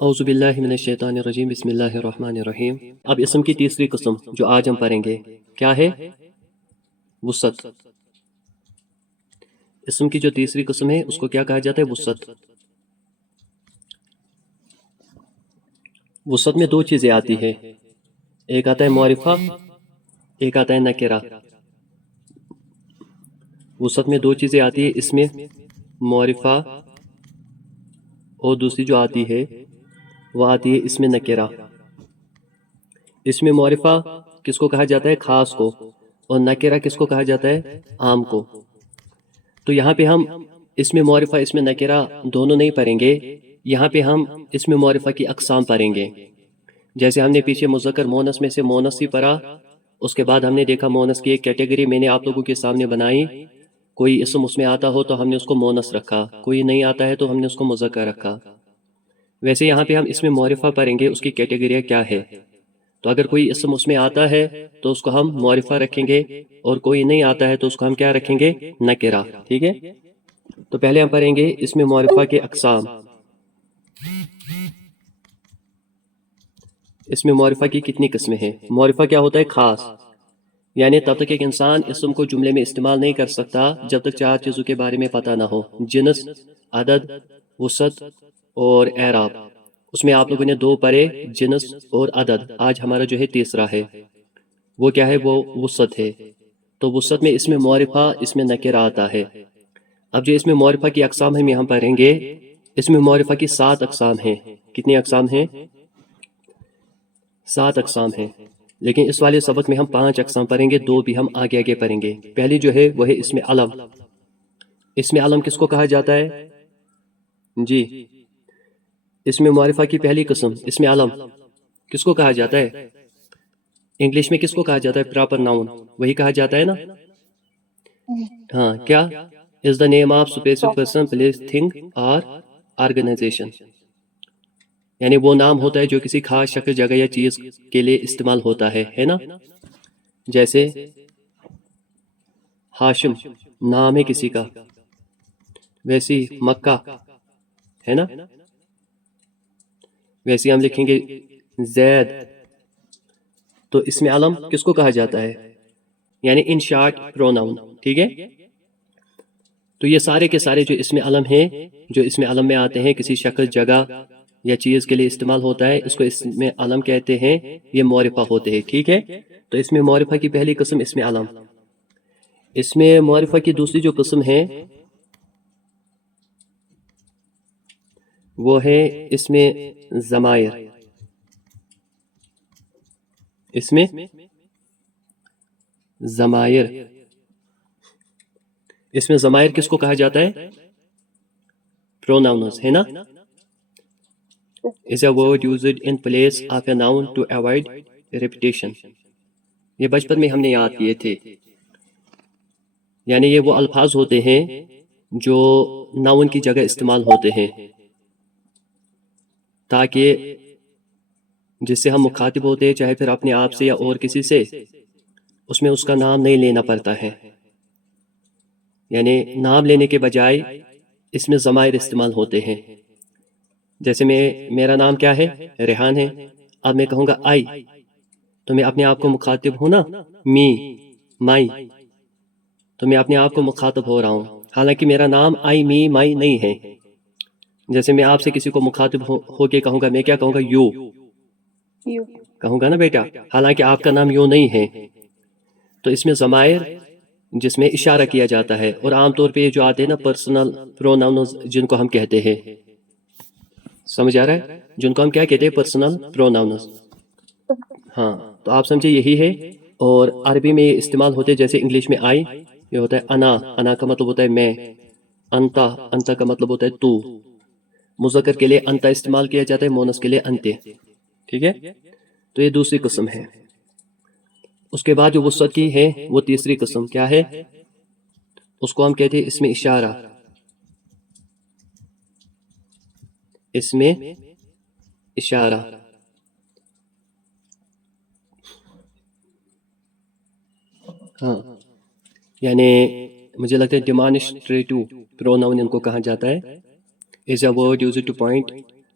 اعوذ باللہ من الشیطان الرجیم بسم اللہ الرحمن الرحیم۔ اب اسم کی تیسری قسم جو آج ہم پڑھیں گے کیا ہے؟ وسعت۔ اسم کی جو تیسری قسم ہے اس کو کیا کہا جاتا ہے؟ وسعت۔ وسعت میں دو چیزیں آتی ہے، ایک آتا ہے معرفہ، ایک آتا ہے نکرہ۔ وسعت میں دو چیزیں آتی ہے، اس میں معرفہ اور دوسری جو آتی ہے وہ آتی ہے اس میں نکرہ۔ اس میں معرفہ کس کو کہا جاتا ہے؟ خاص کو، اور نکرہ کس کو کہا جاتا ہے؟ عام کو۔ تو یہاں پہ ہم اس میں معرفہ اس میں نکرہ دونوں نہیں پڑھیں گے، یہاں پہ ہم اس میں معرفہ کی اقسام پڑھیں گے۔ جیسے ہم نے پیچھے مذکر مونس میں سے مونس ہی پڑھا، اس کے بعد ہم نے دیکھا مونس کی ایک کیٹیگری میں نے آپ لوگوں کے سامنے بنائی، کوئی اسم اس میں آتا ہو تو ہم نے اس کو مونس رکھا، کوئی نہیں آتا ہے تو ہم نے اس کو مذکر رکھا۔ ویسے یہاں پہ ہم اس میں معرفہ پڑھیں گے، اس کی کیٹیگریاں کیا ہے۔ تو اگر کوئی اسم اس میں آتا ہے تو اس کو ہم معرفہ رکھیں گے، اور کوئی نہیں آتا ہے تو اس کو ہم کیا رکھیں گے؟ نکرہ۔ ٹھیک ہے، تو پہلے ہم پڑھیں گے اس میں معرفہ کے اقسام۔ اس میں معرفہ کی کتنی قسمیں ہیں؟ معرفہ کیا ہوتا ہے؟ خاص، یعنی تب تک ایک انسان اسم کو جملے میں استعمال نہیں کر سکتا جب تک چار چیزوں کے بارے میں پتہ نہ ہو: جنس، عدد، وسعت اور اعراب۔ اس میں آپ لوگوں نے دو پڑھے، جنس اور عدد۔ آج ہمارا جو ہے تیسرا ہے، وہ کیا ہے؟ وہ وسعت ہے۔ تو وسعت میں اس میں معرفہ اس میں نکرہ آتا ہے۔ اب جو اس میں معرفہ کی اقسام ہم یہاں پڑھیں گے، اس میں معرفہ کی 7 اقسام ہیں۔ کتنی اقسام ہیں؟ 7 اقسام ہیں، لیکن اس والے سبق میں ہم 5 اقسام پڑھیں گے، 2 بھی ہم آگے آگے پڑھیں گے۔ پہلی جو ہے وہ ہے اس میں علم۔ اس میں علم کس کو کہا جاتا ہے؟ جی، اس میں معرفہ کی پہلی قسم اس میں علم کس کو کہا جاتا ہے؟ انگلش میں کس کو کہا جاتا ہے؟ پراپر ناؤن، وہی کہا جاتا ہے نا؟ ہاں، کیا؟ Is the name of specific person, place, thing اور آرگنائزیشن۔ یعنی وہ نام ہوتا ہے جو کسی خاص شخص، جگہ یا چیز کے لیے استعمال ہوتا ہے نا؟ جیسے ہاشم نام ہے کسی کا، ویسی مکہ ہے نا؟ ویسے ہم لکھیں گے زید۔ تو اس میں علم کس کو کہا جاتا ہے؟ یعنی ان شارٹ پروناؤن۔ ٹھیک ہے، تو یہ سارے کے سارے جو اس میں علم ہیں، جو اس میں علم میں آتے ہیں، کسی شخص، جگہ یا چیز کے لیے استعمال ہوتا ہے، اس کو اس میں علم کہتے ہیں، یہ معرفہ ہوتے ہیں۔ ٹھیک ہے، تو اس میں معرفہ کی پہلی قسم اس میں علم۔ اس میں معرفہ کی دوسری جو قسم ہے وہ ہے اس میں ضمائر۔ اس میں ضمائر، اس میں ضمائر کس کو کہا جاتا ہے؟ پروناؤنز، ہے نا؟ is a word used in place of a noun to avoid repetition۔ یہ بچپن میں ہم نے یاد کیے تھے، یعنی یہ وہ الفاظ ہوتے ہیں جو ناؤن کی جگہ استعمال ہوتے ہیں، تاکہ جس سے ہم مخاطب ہوتے ہیں، چاہے پھر اپنے آپ سے یا اور کسی سے، اس میں اس کا نام نہیں لینا پڑتا ہے۔ یعنی نام لینے کے بجائے اس میں ضمائر استعمال ہوتے ہیں۔ جیسے میرا نام کیا ہے؟ ریحان ہے۔ اب میں کہوں گا آئی، تو میں اپنے آپ کو مخاطب ہوں نا، می، مائی، تو میں اپنے آپ کو مخاطب ہو رہا ہوں، حالانکہ میرا نام آئی، می، مائی نہیں ہے۔ جیسے میں آپ سے کسی کو مخاطب ہو کے کہوں گا، میں کیا کہوں گا؟ یو کہوں گا نا بیٹا، حالانکہ آپ کا نام یو نہیں ہے۔ تو اس میں ضمائر جس میں اشارہ کیا جاتا ہے، اور عام طور پہ یہ جو آتے ہیں نا پرسنل پروناؤنز، جن کو ہم کہتے ہیں، سمجھ آ رہا ہے؟ جن کو ہم کیا کہتے ہیں؟ Personal pronouns. ہاں، تو آپ سمجھے یہی ہے۔ اور عربی میں یہ استعمال ہوتے ہیں، جیسے انگلش میں آئی، یہ ہوتا ہے انا، انا کا مطلب ہوتا ہے میں، انتا، انتا کا مطلب ہوتا ہے تو۔ مذکر کے لیے انتا استعمال کیا جاتا ہے، مونس کے لیے انتے۔ ٹھیک ہے، تو یہ دوسری قسم ہے۔ اس کے بعد جو وسعت کی ہے وہ تیسری قسم کیا ہے؟ اس کو ہم کہتے ہیں اس میں اشارہ۔ اس میں اشارہ، ہاں، یعنی مجھے لگتا ہے ڈیمانسٹریٹو پروناؤن ان کو کہا جاتا ہے۔ is a word used to point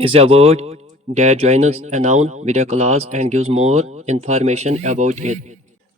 Is a word that joins a noun with a clause and gives more information about it.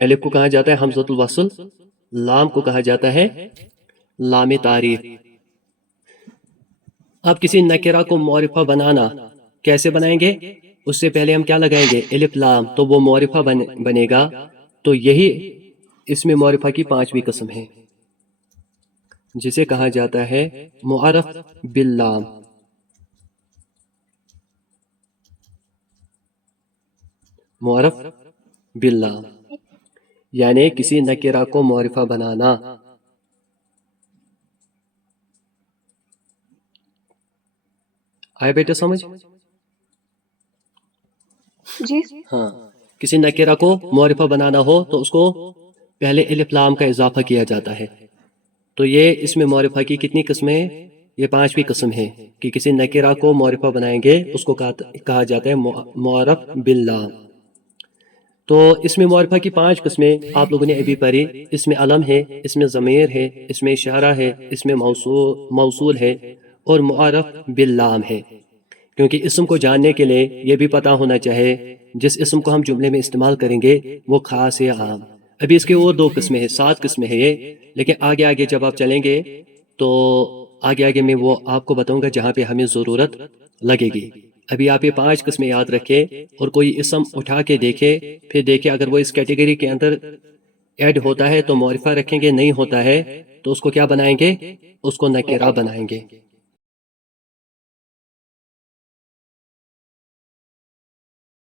الف کو کہا جاتا ہے حمزۃ الوصل، لام کو کہا جاتا ہے لام تعریف۔ اب کسی نکرہ کو معرفہ بنانا کیسے بنائیں گے؟ اس سے پہلے ہم کیا لگائیں گے؟ الف لام، تو وہ معرفہ بنے گا۔ تو یہی اسم معرفہ کی پانچویں قسم ہے، جسے کہا جاتا ہے معرف باللام۔ معرف باللام یعنی کسی نکرہ کو معرفہ بنانا۔ آیا بیٹا سمجھ؟ جی ہاں، کسی نکرہ کو معرفہ بنانا ہو تو اس کو پہلے الف لام کا اضافہ کیا جاتا ہے۔ تو یہ اسم معرفہ کی کتنی قسمیں؟ یہ پانچویں قسم ہے کہ کسی نکرہ کو معرفہ بنائیں گے، اس کو کہا جاتا ہے معرف باللام۔ تو اسم معرفہ کی پانچ قسمیں آپ لوگوں نے ابھی پڑھی۔ اسم علم ہے، اسم ضمیر ہے، اسم اشارہ ہے، اسم موصول ہے، اور معرف باللام ہے۔ کیونکہ اسم کو جاننے کے لیے یہ بھی پتہ ہونا چاہیے جس اسم کو ہم جملے میں استعمال کریں گے وہ خاص یا عام۔ ابھی اس کے اور دو قسمیں ہیں، 7 قسمیں ہیں یہ، لیکن آگے آگے جب آپ چلیں گے تو آگے آگے میں وہ آپ کو بتاؤں گا جہاں پہ ہمیں ضرورت لگے گی۔ ابھی آپ یہ 5 قسمیں یاد رکھیں اور کوئی اسم اٹھا کے دیکھے، پھر دیکھے اگر وہ اس کیٹیگری کے اندر ایڈ ہوتا ہے تو معرفہ رکھیں گے، نہیں ہوتا ہے تو اس کو کیا بنائیں گے؟ اس کو نکرہ بنائیں گے۔